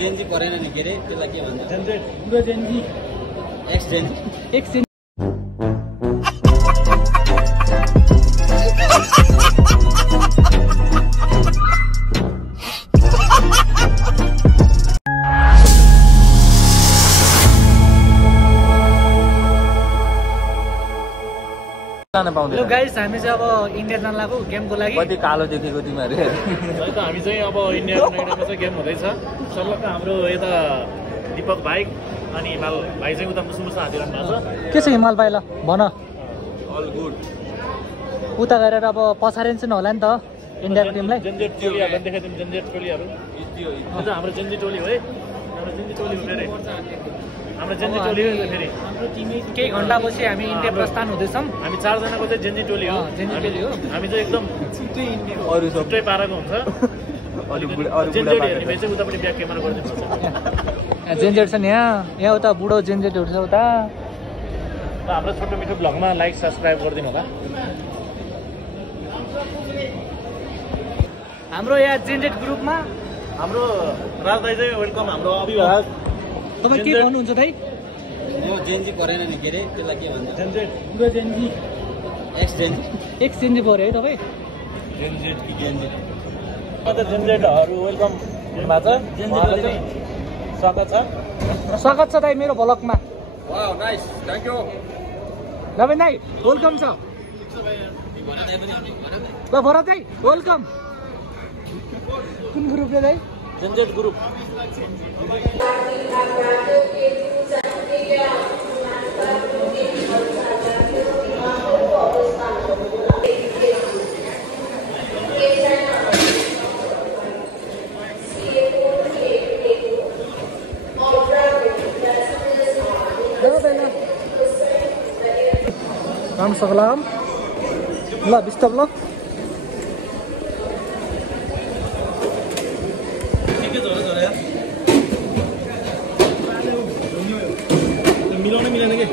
Gen Z परेन नि के रे त्यसलाई के भन्छ जेन्जेट पुरो जेन्जी एक्सचेन्ज हेलो गाइस हामी चाहिँ अब इन्डिया जान लाग्यो गेमको लागि कति कालो देखेको तिमीहरू है त हामी चाहिँ अब इन्डिया नगरमा चाहिँ गेम हुँदैछ सर्लक्क हाम्रो यता दीपक भाइ अनि हिमाल भाइ चाहिँ उता मुसु मुसु हातिरहनु भएको छ के छ हिमाल भाइ ल भन अल गुड उता गएर अब पछाडिन्छ न होला नि त इन्डियाको टिमलाई जेन्जेट टोलीहरु देखाइदिउँ जेन्जेट टोलीहरु यो चाहिँ हाम्रो जेन्जी टोली हो है हाम्रो जेन्जी टोली हो फेरि हाम्रो जेन्जी टोली हो फेरि हाम्रो टिमै केही घण्टापछि हामी इन्डिया प्रस्थान हुँदैछौँ हामी 4 जनाको चाहिँ जेन्जी टोली हो जेन्जी टोली हो हामी चाहिँ एकदम छुट्टै इन्डिया अरु छुट्टै पाराको हुन्छ अरु जेन्जी हेर्ने चाहिँ उतापट्टि ब्याक क्यामेरा गरिदिन्छ जेन्जेट छ नि यहाँ उता बुढो जेन्जेटहरू छ उता हाम्रो छोटो मिठो भ्लगमा लाइक सब्स्क्राइब गरिदिनु होला हाम्रो यहाँ जेन्जेट ग्रुपमा हाम्रो राज दाइ चाहिँ वेलकम हाम्रो अभिभावक तपाईँ के भन्नुहुन्छ दाइ यो जेन्जी परेन नि के रे त्यसलाई के भन्छ जेन्जेट पुरो जेन्जी एक्सचेन्ज पऱ्यो है तपाईँ जेन्जेट कि जेन्जेट अन्त जेन्जेटहरू वेलकम भएको छ स्वागत छ दाइ मेरो भ्लगमा वाउ नाइस थ्यांक यू लभेन दाइ वेलकम छ ल भरत दाइ वेलकम कुन ग्रुपले दाइ जेन्जेट ग्रुप राम सकलाम ल बिस्टप ल मिलाउनै मिलेन के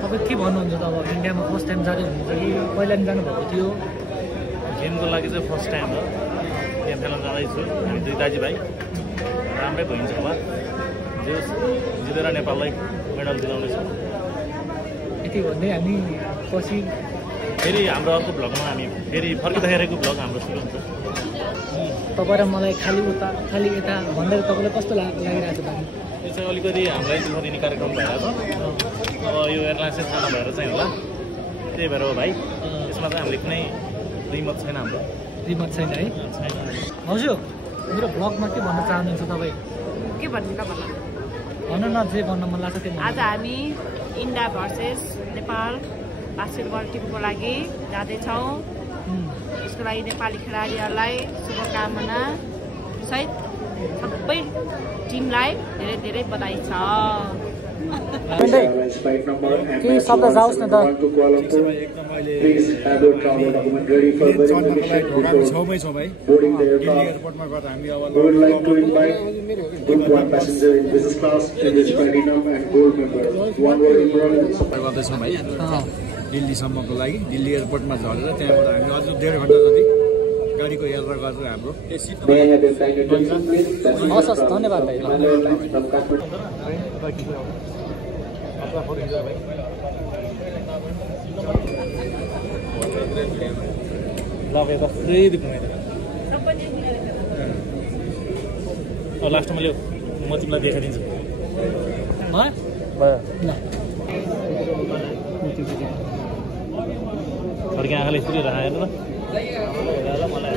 तपाईँ के भन्नुहुन्छ त अब इन्डियामा फर्स्ट टाइम जाँदै हुनुहुन्छ कि पहिला पनि जानुभएको थियो गेमको लागि चाहिँ फर्स्ट टाइम हो गेम खेल्न जाँदैछु हामी 2 दाजुभाइ राम्रै भइन्छ होला जे जितेर नेपाललाई मेडल दिलाउनेछौँ यति भन्दै हामी पछि फेरि हाम्रो अर्को भ्लगमा हामी फेरि फर्किँदाखेरिको भ्लग हाम्रो सुरु हुन्छ तपाईँ र मलाई खालि उता खालि यता भन्दै तपाईँलाई कस्तो लागिरहेको छ दाजु यो चाहिँ अलिकति हामीलाई दुःख दिने कार्यक्रम भइरहेको छ अब यो एयरलाइन्स चाहिँ थाहा भएर चाहिँ होला त्यही भएर हो भाइ यसमा चाहिँ हामीले कुनै रिमत छैन हाम्रो रिमत छैन है छैन हजुर मेरो भ्लगमा के भन्न चाहनुहुन्छ तपाईँ के भन्नु त भन्नु भन्न न जे भन्न मन लाग्छ त्यो आज हामी इन्डिया भर्सेस नेपाल बास्केटबल टिमको लागि जाँदैछौँ यसको लागि नेपाली खेलाडीहरूलाई शुभकामना सहित सबै टिमलाई धेरै धेरै बधाई छ केही शब्द जाओस् न त छेउमै छौँ भाइ दिल्ली एयरपोर्टमा गएर हामी गर्दैछौँ भाइ दिल्लीसम्मको लागि दिल्ली एयरपोर्टमा झरेर त्यहाँबाट हामी अझ 1.5 घन्टा जति गाडीको यात्रा गरेर हाम्रो हस् हस् धन्यवाद भाइ लास्टमा ल्याऊ म तिमीलाई देखाइदिन्छु फर्के आँखाले यसरी राखेर ल मलाई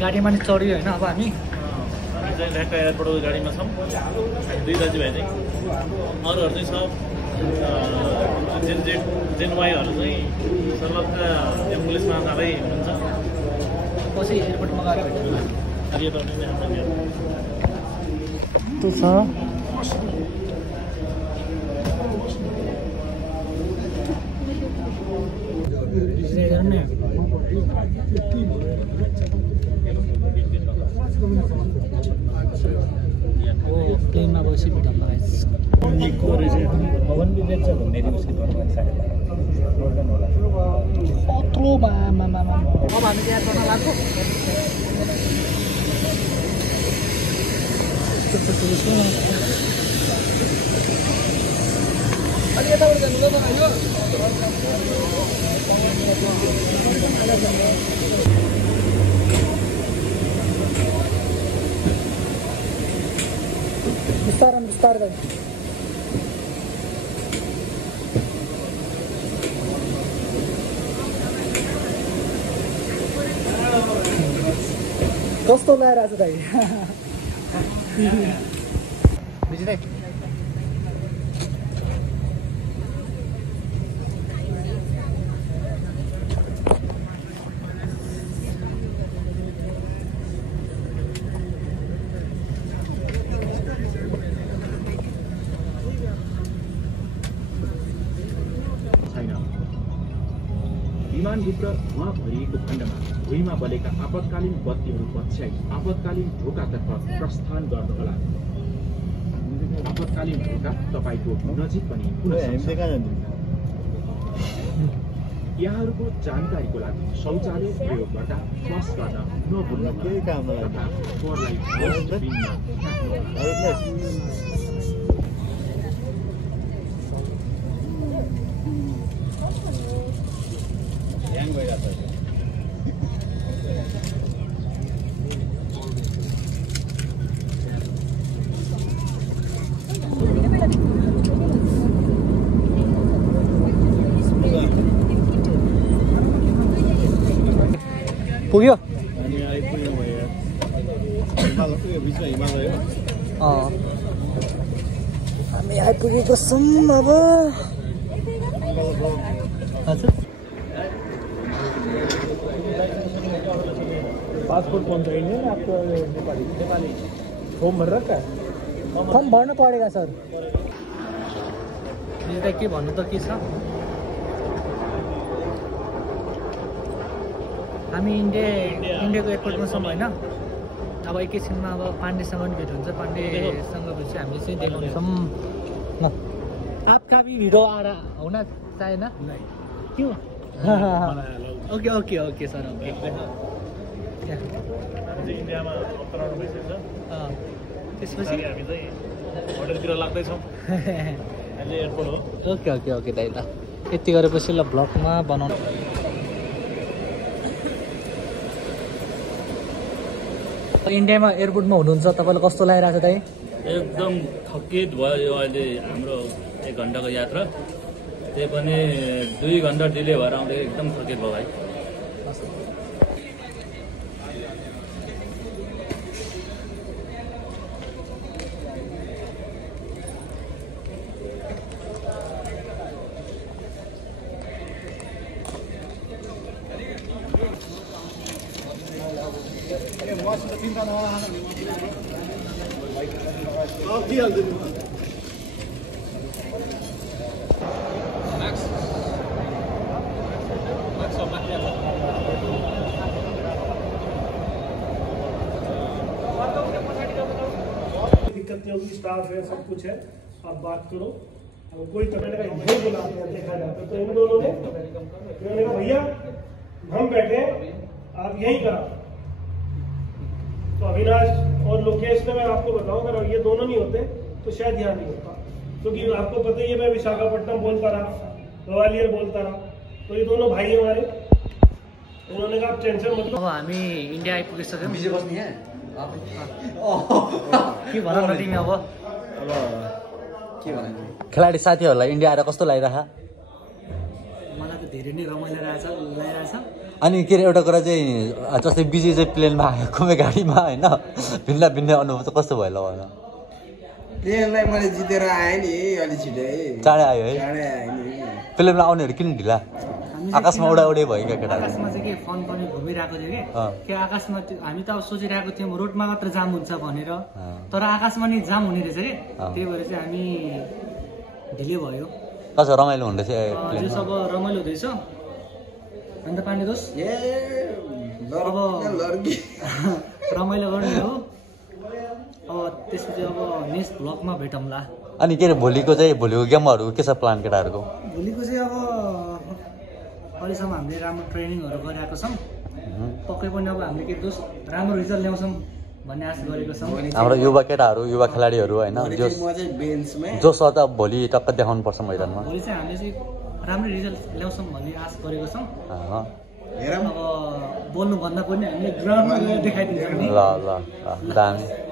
गाडीमा नि चढ्यो होइन अब हामी चाहिँ ढाका एयरपोर्टको गाडीमा छौँ 2 दाजुभाइ चाहिँ अरूहरू चाहिँ सब जेनवाईहरू चाहिँ सर्लक्क एम्बुलेन्समा जाँदै हुनुहुन्छ पछि एयरपोर्टमा गएर भेट्नु यस्तो छ प्लेनमा बसी भिडियो लगाएछ यत्रो अब हामी याद गर्न लाग्छ अनि यताबाट जानु ल यो बिस्तारै कस्तो लगाइरहेको छ दाइ बुझ्दै विमानभित्र धुवा भरिएको खण्डमा भुइँमा बलेका आपतकालीन बत्तीहरू पछ्याई आपतकालीन ढोकातर्फ प्रस्थान गर्नुहोला। आपतकालीन ढोका तपाईँको नजिक पनि हुन सक्छ। यहाँहरूको जानकारीको लागि शौचालय प्रयोग गर्दा फ्लस गर्न नभुल्नुहोला तथा फोहोरलाई डस्टबिनमा फ्याँक्नुहोला। पुग्यो हामी आइपुगेको छौँ अब हजुर पासपोर्ट कौन सा इंडियन आपको नेपाली फॉर्म भर रखा है फर्म भर्नु परेगा सर यो त के भन्नु त के छ हामी इन्डियाको एयरपोर्टमा छौँ होइन अब एकैछिनमा अब पाण्डेसँग पनि भेट हुन्छ पाण्डेसँग भेटेपछि हामीले चाहिँ देखाउनेछौँ ल आपका भी भिडियो आ रहा होना चाहिए ना क्यों okay okay okay sir okay इन्डियामा अवतरण भइसकेछ त्यसपछि हामी चाहिँ होटलतिर लाग्दैछौँ अहिले एयरपोर्ट हो ओके ओके ओके दाइ ल यति गरेपछि ल भ्लगमा बनाउनु इन्डियामा एयरपोर्टमा हुनुहुन्छ तपाईँलाई कस्तो लागिरहेको छ दाइ एकदम थकित भयो अहिले हाम्रो 1 घन्टाको यात्रा त्यही पनि 2 घन्टा डिले भएर आउँदै एकदम थकित भयो भाइ दिक्कत नहीं होगी स्टाफ है सब कुछ है आप बात करो अब कोई तरह का यही बोला देखा जाता तो इन दोनों ने इन्होंने कहा भैया हम बैठे आप यहीं करा तो अविनाश और लोकेश ने मैं आपको बताऊं अगर ये दोनों नहीं होते तो शायद यहाँ नहीं होता क्योंकि आपको पता ही है मैं विशाखापट्टनम बोलता रहा ग्वालियर बोलता रहा तो ये दोनों भाई हमारे उन्होंने कहा आप टेंशन मत लो अब हामी इन्डिया आइपुगिसक्यौँ के भन न तिमी अब खेलाडी साथीहरूलाई इन्डिया आएर कस्तो लागिरहेछ मलाई त धेरै नै रमाइलो लागिरहेछ अनि के अरे एउटा कुरा चाहिँ जस्तै बिजी चाहिँ प्लेनमा आयो कुनै गाडीमा होइन भिन्न भिन्न अनुभव चाहिँ कस्तो भयो ल भन प्लेनलाई मैले जितेर आएँ नि अलि छिटै चाँडै आयो है चाँडै आएँ नि प्लेनमा आउनेहरू किन ढिला हामी आकाशमा उडाउडे भयो क्या केटाहरू आकाशमा चाहिँ के फन पनि घुमिरहेको थियो कि आकाशमा हामी त अब सोचिरहेको थियौँ रोडमा मात्र जाम हुन्छ भनेर तर आकाशमा नि जाम हुने रहेछ कि त्यही भएर चाहिँ हामी ढिले भयो कसो रमाइलो हुँदैछ जो सब रमाइलो हुँदैछ अन्त पाण्डे दोष अब रमाइलो गर्ने हो अब त्यसपछि अब नेक्स्ट भ्लगमा भेटौँला अनि के अरे भोलिको गेमहरू के छ प्लान केटाहरूको भोलिको चाहिँ अब अहिलेसम्म हामीले राम्रो ट्रेनिङहरू गरिरहेको छौँ पक्कै पनि अब हामीले के दोष राम्रो रिजल्ट ल्याउँछौँ भन्ने आश गरेको छौँ हाम्रो युवा केटाहरू युवा खेलाडीहरू होइन जोस त भोलि टक्क देखाउनु पर्छ मैदानमा भोलि चाहिँ हामीले चाहिँ राम्रो रिजल्ट ल्याउँछौँ भन्ने आश गरेको छौँ अब बोल्नुभन्दा पनि हामीले ग्राउन्डमा देखाइदिन्छौँ ल दामी